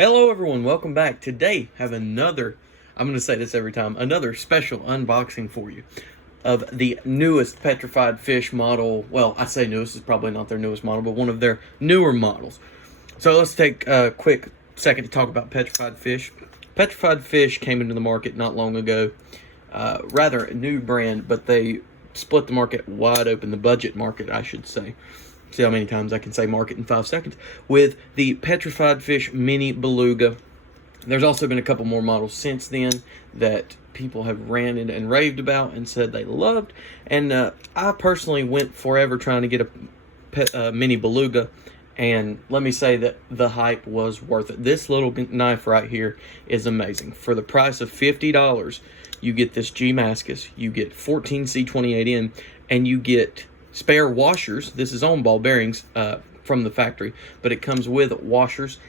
Hello everyone, welcome back. Today have another, I'm going to say this every time, another special unboxing for you of the newest Petrified fish model. Well, I say newest, it's probably not their newest model, but one of their newer models. So let's take a quick second to talk about Petrified fish. Petrified fish came into the market not long ago. Rather a new brand, but they split the market wide open, the budget market I should say. See how many times I can say market in 5 seconds. With the Petrified Fish Mini Beluga. There's also been a couple more models since then that people have ranted and raved about and said they loved. And I personally went forever trying to get a Mini Beluga. And let me say that the hype was worth it. This little knife right here is amazing. For the price of $50, you get this G-Mascus, you get 14 C28N, and you get spare washers. This is on ball bearings from the factory, but it comes with washers.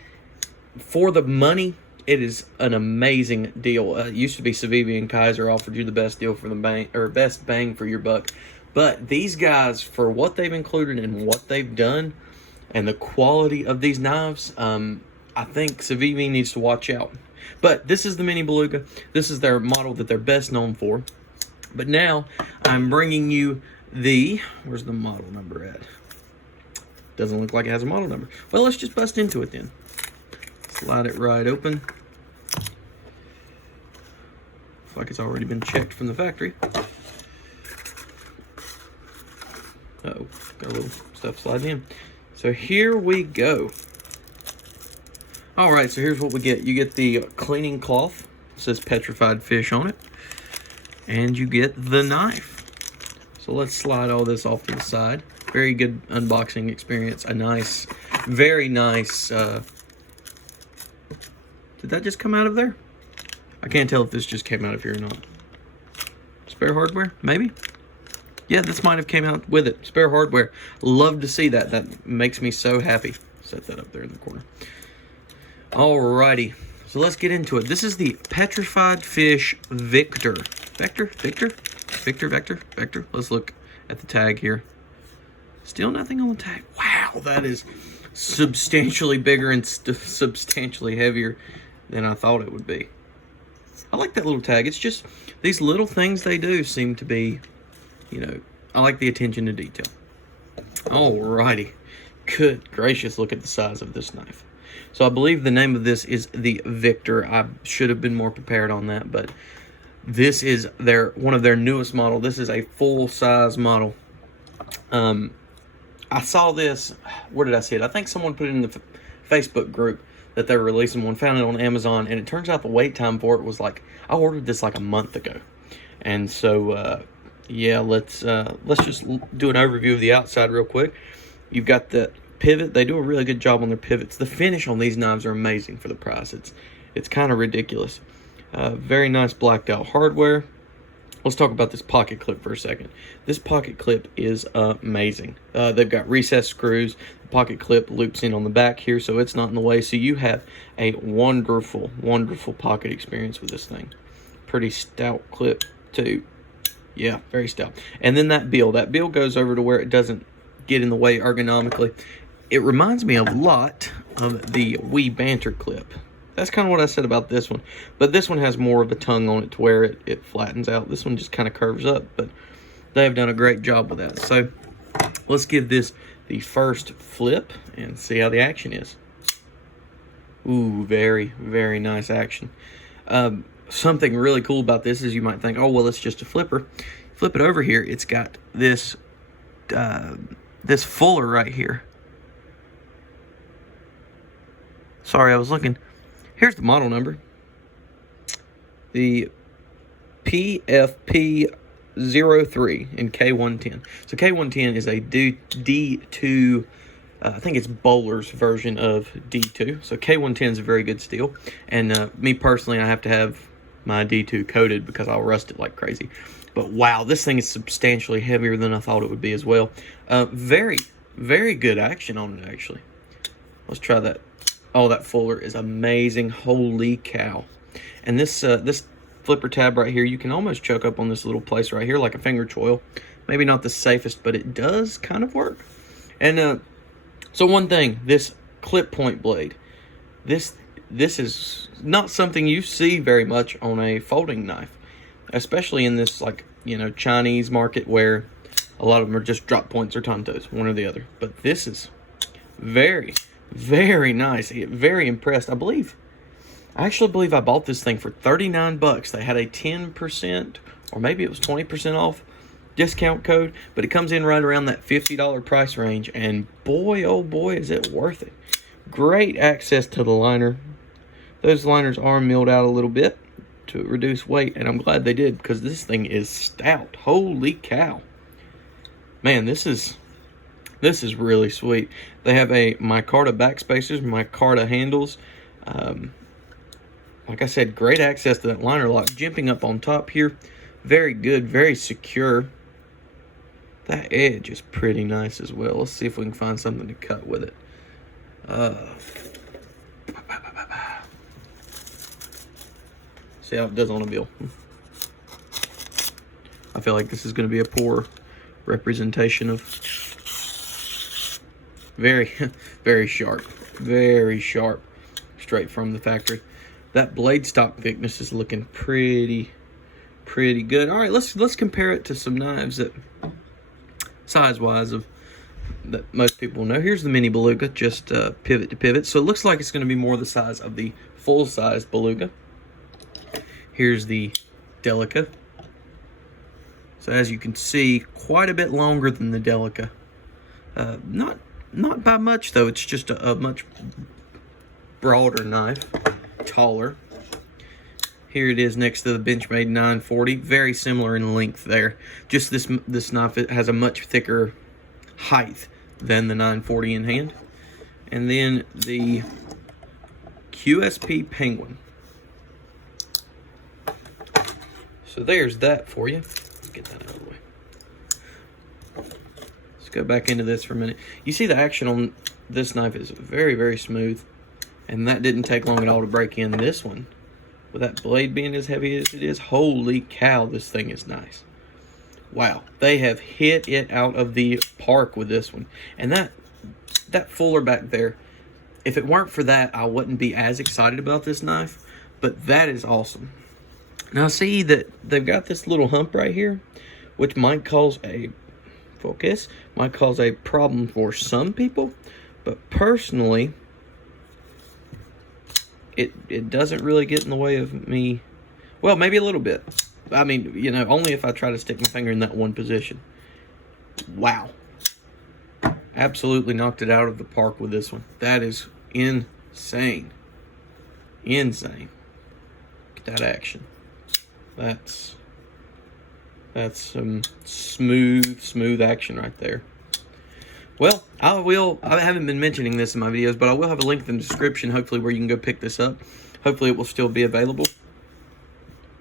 For the money, it is an amazing deal. It used to be Civivi and Kaiser offered you the best deal for the bang, or best bang for your buck. But these guys, for what they've included and what they've done, and the quality of these knives, I think Civivi needs to watch out. But this is the Mini Beluga. This is their model that they're best known for. But now I'm bringing you where's the model number at? Doesn't look like it has a model number. Well, let's just bust into it then. Slide it right open. Looks like it's already been checked from the factory. Uh-oh, got a little stuff sliding in. So here we go. Alright, so here's what we get. You get the cleaning cloth. It says Petrified Fish on it. And you get the knife. So let's slide all this off to the side. Very good unboxing experience. A nice, very nice, did that just come out of there? I can't tell if this just came out of here or not. Spare hardware, maybe? Yeah, this might have came out with it. Spare hardware. Love to see that. That makes me so happy. Set that up there in the corner. Alrighty. So let's get into it. This is the Petrified Fish Victor. Victor. Let's look at the tag here. Still nothing on the tag. Wow, that is substantially bigger and substantially heavier than I thought it would be. I like that little tag. It's just these little things they do seem to be, I like the attention to detail. Alrighty. Good gracious, look at the size of this knife. So I believe the name of this is the Victor. I should have been more prepared on that, but this is one of their newest model. This is a full-size model. I saw this, where did I see it? I think someone put it in the Facebook group that they were releasing one, found it on Amazon, and it turns out the wait time for it was like, I ordered this like a month ago. And so, yeah, let's just do an overview of the outside real quick. You've got the pivot. They do a really good job on their pivots. The finish on these knives are amazing for the price. It's kind of ridiculous. Very nice blacked out hardware. Let's talk about this pocket clip for a second. This pocket clip is amazing. They've got recessed screws. The pocket clip loops in on the back here, so it's not in the way. So you have a wonderful, wonderful pocket experience with this thing. Pretty stout clip too. Yeah, very stout. And then that bill goes over to where it doesn't get in the way ergonomically. It reminds me a lot of the Wee Banter clip. That's kind of what I said about this one. But this one has more of a tongue on it to where it flattens out. This one just kind of curves up, but they have done a great job with that. So let's give this the first flip and see how the action is. Ooh, very, very nice action. Something really cool about this is you might think, oh, well, it's just a flipper. Flip it over here. It's got this, this fuller right here. Sorry, I was looking. Here's the model number. The PFP03 in K110. So K110 is a D2, I think it's Bowler's version of D2. So K110 is a very good steel. And me personally, I have to have my D2 coated because I'll rust it like crazy. But wow, this thing is substantially heavier than I thought it would be as well. Very, very good action on it, actually. Let's try that. Oh, that fuller is amazing. Holy cow. And this this flipper tab right here, you can almost choke up on this little place right here like a finger choil. Maybe not the safest, but it does kind of work. And so one thing, this clip point blade, this this is not something you see very much on a folding knife, especially in this, like, you know, Chinese market where a lot of them are just drop points or tantos, one or the other. But this is very, very nice. I get very impressed. I actually believe I bought this thing for 39 bucks. They had a 10%, or maybe it was 20% off discount code, but it comes in right around that $50 price range, and boy, oh boy, is it worth it. Great access to the liner. Those liners are milled out a little bit to reduce weight, and I'm glad they did, because this thing is stout. Holy cow. Man, this is really sweet. They have a micarta backspacers, micarta handles. Like I said, great access to that liner lock. Jimping up on top here, very good, very secure. That edge is pretty nice as well. Let's see if we can find something to cut with it. See how it does on a bill. I feel like this is going to be a poor representation of. Very, very sharp. Very sharp. Straight from the factory. That blade stock thickness is looking pretty good. All right, let's compare it to some knives that, size-wise, that most people know. Here's the mini Beluga, just pivot to pivot. So it looks like it's going to be more the size of the full-size Beluga. Here's the Delica. So as you can see, quite a bit longer than the Delica. Not by much though. It's just a much broader knife, taller. Here it is next to the Benchmade 940. Very similar in length there. Just this knife, it has a much thicker height than the 940 in hand. And then the QSP Penguin. So there's that for you. Let's get that out of the way. Let's go back into this for a minute. You see the action on this knife is very, very smooth. And that didn't take long at all to break in. This one, with that blade being as heavy as it is, holy cow, this thing is nice. Wow, they have hit it out of the park with this one. And that fuller back there, if it weren't for that, I wouldn't be as excited about this knife. But that is awesome. Now see that they've got this little hump right here, which might cause a problem for some people. But personally, it doesn't really get in the way of me. Well, maybe a little bit. I mean, you know, only if I try to stick my finger in that one position. Wow. Absolutely knocked it out of the park with this one. That is insane. Insane. Look at that action. That's some smooth action right there. Well, I haven't been mentioning this in my videos, but I will have a link in the description, hopefully, where you can go pick this up. Hopefully it will still be available.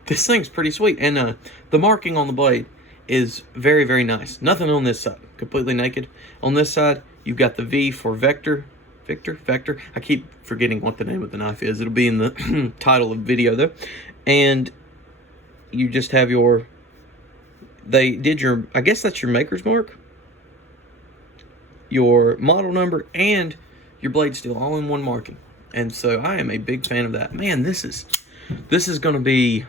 This thing's pretty sweet, and the marking on the blade is very, very nice. Nothing on this side, completely naked. On this side, you've got the V for Vector. I keep forgetting what the name of the knife is. It'll be in the title of the video, though. And you just have your, I guess that's your maker's mark, your model number, and your blade steel all in one marking. And so I am a big fan of that. Man, this is going to be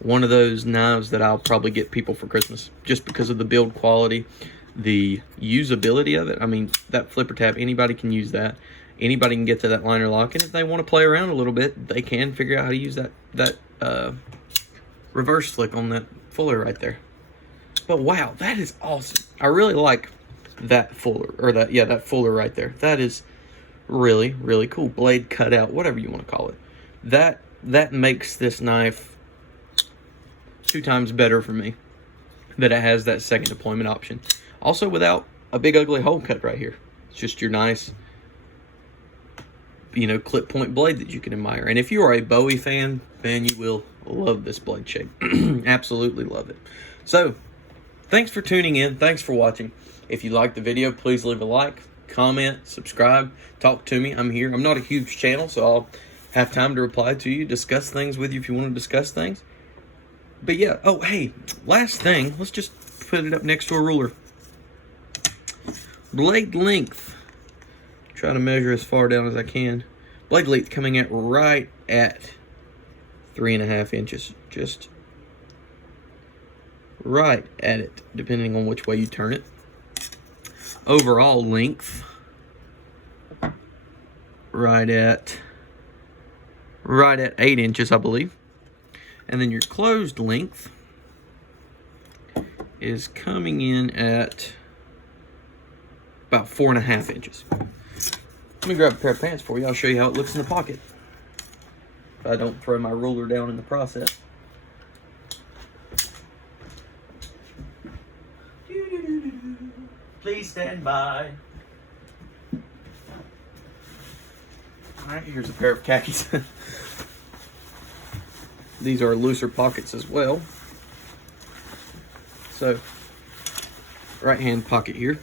one of those knives that I'll probably get people for Christmas, just because of the build quality, the usability of it. I mean, that flipper tab, anybody can use that. Anybody can get to that liner lock, and if they want to play around a little bit, they can figure out how to use that reverse flick on that fuller right there. But wow, that is awesome. I really like that fuller, or that fuller right there. That is really, really cool. Blade cutout, whatever you want to call it. That makes this knife 2 times better for me, that it has that second deployment option. Also, without a big ugly hole cut right here. It's just your nice, you know, clip point blade that you can admire. And if you are a Bowie fan, then you will love this blade shape. Absolutely love it. So, thanks for tuning in. Thanks for watching. If you liked the video, please leave a like, comment, subscribe, talk to me. I'm here. I'm not a huge channel, so I'll have time to reply to you, discuss things with you if you want to discuss things. But yeah, oh, hey, last thing, let's just put it up next to a ruler. Blade length. Try to measure as far down as I can. blade length coming at right at 3.5 inches. Just right at it, depending on which way you turn it. Overall length, right at 8 inches, I believe. And then your closed length is coming in at about 4.5 inches. Let me grab a pair of pants for you. I'll show you how it looks in the pocket, if I don't throw my ruler down in the process. Please stand by. Alright, here's a pair of khakis. These are looser pockets as well. So, right hand pocket here,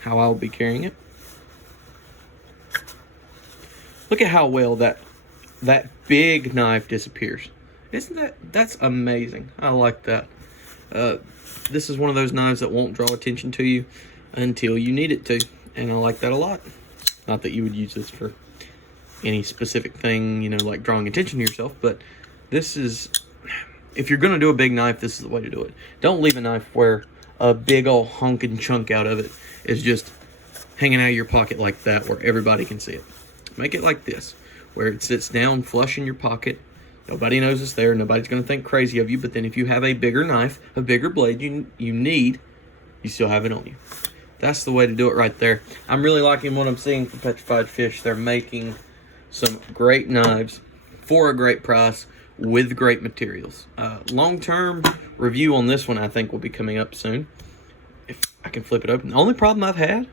how I'll be carrying it. Look at how well that big knife disappears. That's amazing. I like that. This is one of those knives that won't draw attention to you until you need it to, and I like that a lot. Not that you would use this for any specific thing, you know, like drawing attention to yourself, but this is, if you're gonna do a big knife, this is the way to do it. Don't leave a knife where a big old hunking chunk out of it is just hanging out of your pocket like that, where everybody can see it. Make it like this, where it sits down flush in your pocket. Nobody knows it's there. Nobody's going to think crazy of you. But then if you have a bigger knife, a bigger blade you need, you still have it on you. That's the way to do it right there. I'm really liking what I'm seeing from Petrified Fish. They're making some great knives for a great price with great materials. Long-term review on this one I think will be coming up soon. If I can flip it open. The only problem I've had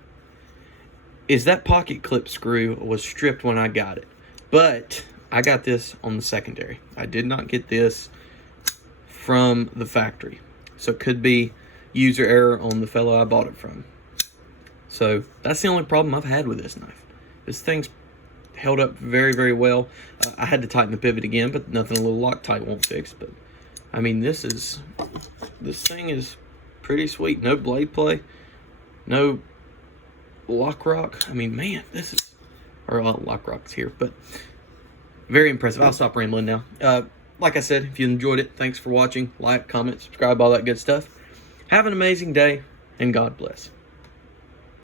is that pocket clip screw was stripped when I got it. But I got this on the secondary. I did not get this from the factory. So it could be user error on the fellow I bought it from. So that's the only problem I've had with this knife. This thing's held up very, very well. I had to tighten the pivot again, but nothing a little Loctite won't fix. But I mean, this thing is pretty sweet. No blade play, no lock rock. I mean, man, this is, or lock rock's here, but very impressive. I'll stop rambling now. Like I said, if you enjoyed it, thanks for watching. Like, comment, subscribe, all that good stuff. Have an amazing day, and God bless.